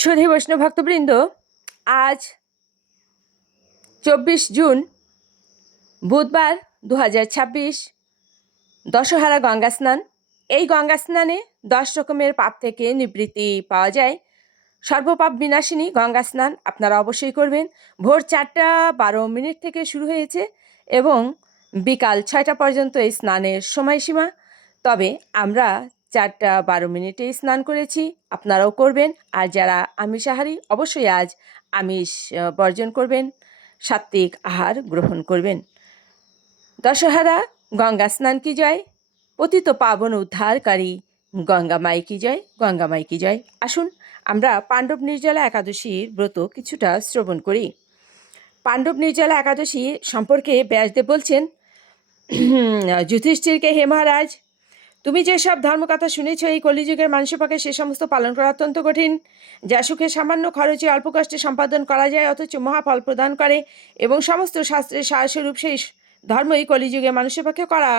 সুধী বৈষ্ণব ভক্তবৃন্দ, আজ 24 জুন বুধবার 2026 দশহারা গঙ্গা স্নান। এই গঙ্গা স্নানে 10 রকমের পাপ থেকে নিবৃত্তি পাওয়া যায়। সর্বপাপ বিনাশিনী গঙ্গা স্নান আপনারা অবশ্যই করবেন। ভোর 4:12 থেকে শুরু হয়েছে এবং বিকাল 6টা পর্যন্ত এই স্নানের সময়সীমা। তবে আমরা 4:12 স্নান করেছি, আপনারাও করবেন। আর যারা আমিষাহারী অবশ্যই আজ আমিষ বর্জন করবেন, সাত্ত্বিক আহার গ্রহণ করবেন। দশহারা গঙ্গা স্নান কি জয়, পতিত পাবন উদ্ধারকারী গঙ্গা মাই কি জয়, গঙ্গা মাই কি জয়। আসুন আমরা পাণ্ডব নির্জলা একাদশীর ব্রত কিছুটা শ্রবণ করি। পাণ্ডব নির্জলা একাদশী সম্পর্কে ব্যাসদেব বলছেন, যুধিষ্ঠিরকে, হে মহারাজ, তুমি যেসব ধর্মকথা শুনেছ এই কলিযুগের মানুষের পক্ষে সে সমস্ত পালন করা অত্যন্ত কঠিন, যা সুখে সামান্য খরচে অল্প কষ্টে সম্পাদন করা যায় অথচ মহাফল প্রদান করে, এবং সমস্ত শাস্ত্রের সারস্বরূপ সেই ধর্মই কলিযুগে মানুষের পক্ষে করা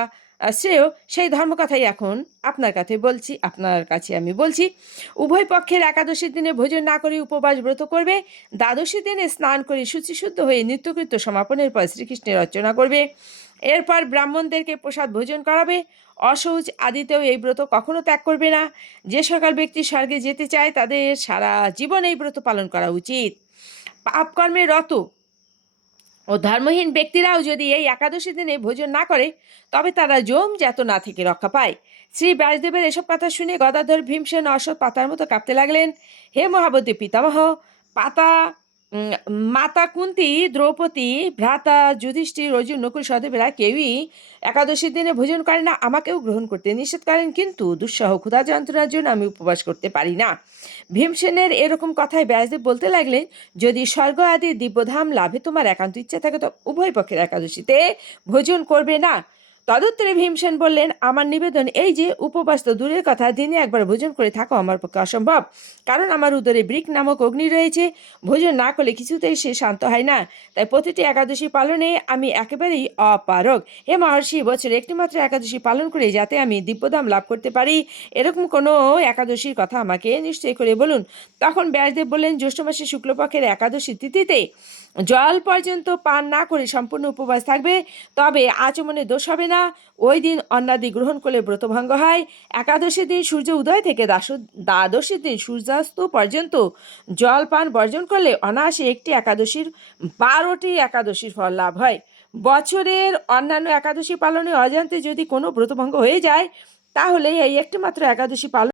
শ্রেয়। সেই ধর্মকথাই এখন আপনার কাছে আমি বলছি। উভয় পক্ষের একাদশীর দিনে ভোজন না করে উপবাস ব্রত করবে, দ্বাদশী দিনে স্নান করে শুচিশুদ্ধ হয়ে নিত্যকৃত্য সমাপনের পর শ্রীকৃষ্ণের অর্চনা করবে, এরপর ব্রাহ্মণদেরকে প্রসাদ ভোজন করাবে। অশৌচ আদিতেও এই ব্রত কখনো ত্যাগ করবে না। যে সকল ব্যক্তি স্বর্গে যেতে চায় তাদের সারা জীবন এই ব্রত পালন করা উচিত। পাপকর্মে রত ও ধর্মহীন ব্যক্তিরাও যদি এই একাদশী দিনে ভোজন না করে তবে তারা যম যাতনা থেকে রক্ষা পায়। শ্রী ব্যাসদেবের এসব কথা শুনে গদাধর ভীমসেন অশ্বৎ পাতার মতো কাঁপতে লাগলেন। হে মহাবতী পিতামহ, মাতা কুন্তী, দ্রৌপদী, ভ্রাতা যুধিষ্ঠির, অর্জুন, নকুল, সহদেবেরা কেউই একাদশীর দিনে ভোজন করে না। আমাকেও গ্রহণ করতে নিষেধ করেন, কিন্তু দুঃসহ ক্ষুধা যন্ত্রণার জন্য আমি উপবাস করতে পারি না। ভীমসেনের এরকম কথায় ব্যাসদেব বলতে লাগলেন, যদি স্বর্গ আদি দিব্যধাম লাভে তোমার একান্ত ইচ্ছা থাকে তো উভয় পক্ষের একাদশীতে ভোজন করবে না। তদুত্তরে ভীমসেন বললেন, আমার নিবেদন এই যে, উপবাস তো দূরের কথা, দিনে একবার ভোজন করে থাকো আমার পক্ষে অসম্ভব, কারণ আমার উদরে বৃক নামক অগ্নি রয়েছে। ভোজন না করলে কিছুতেই সে শান্ত হয় না। তাই প্রতিটি একাদশী পালনে আমি একেবারেই অপারগ। হে মহর্ষি, বছরে একটিমাত্র একাদশী পালন করে যাতে আমি দিব্যধাম লাভ করতে পারি, এরকম কোনো একাদশীর কথা আমাকে নিশ্চয় করে বলুন। তখন ব্যাসদেব বললেন, জ্যৈষ্ঠ মাসের শুক্লপক্ষের একাদশী তিথিতে জল পর্যন্ত পান না করে সম্পূর্ণ উপবাস থাকবে, তবে আচমনে দোষ হবে না। ওই দিন অন্নাদি গ্রহণ করলে ব্রতভঙ্গ হয়। একাদশীর দিন সূর্য উদয় থেকে দ্বাদশীর দিন সূর্যাস্ত পর্যন্ত জল পান বর্জন করলে অনায়াসে একটি একাদশীর 12টি একাদশীর ফল লাভ হয়। বছরের অন্যান্য একাদশী পালনে অজান্তে যদি কোনো ব্রতভঙ্গ হয়ে যায় তাহলে এই একটি মাত্র একাদশী পালন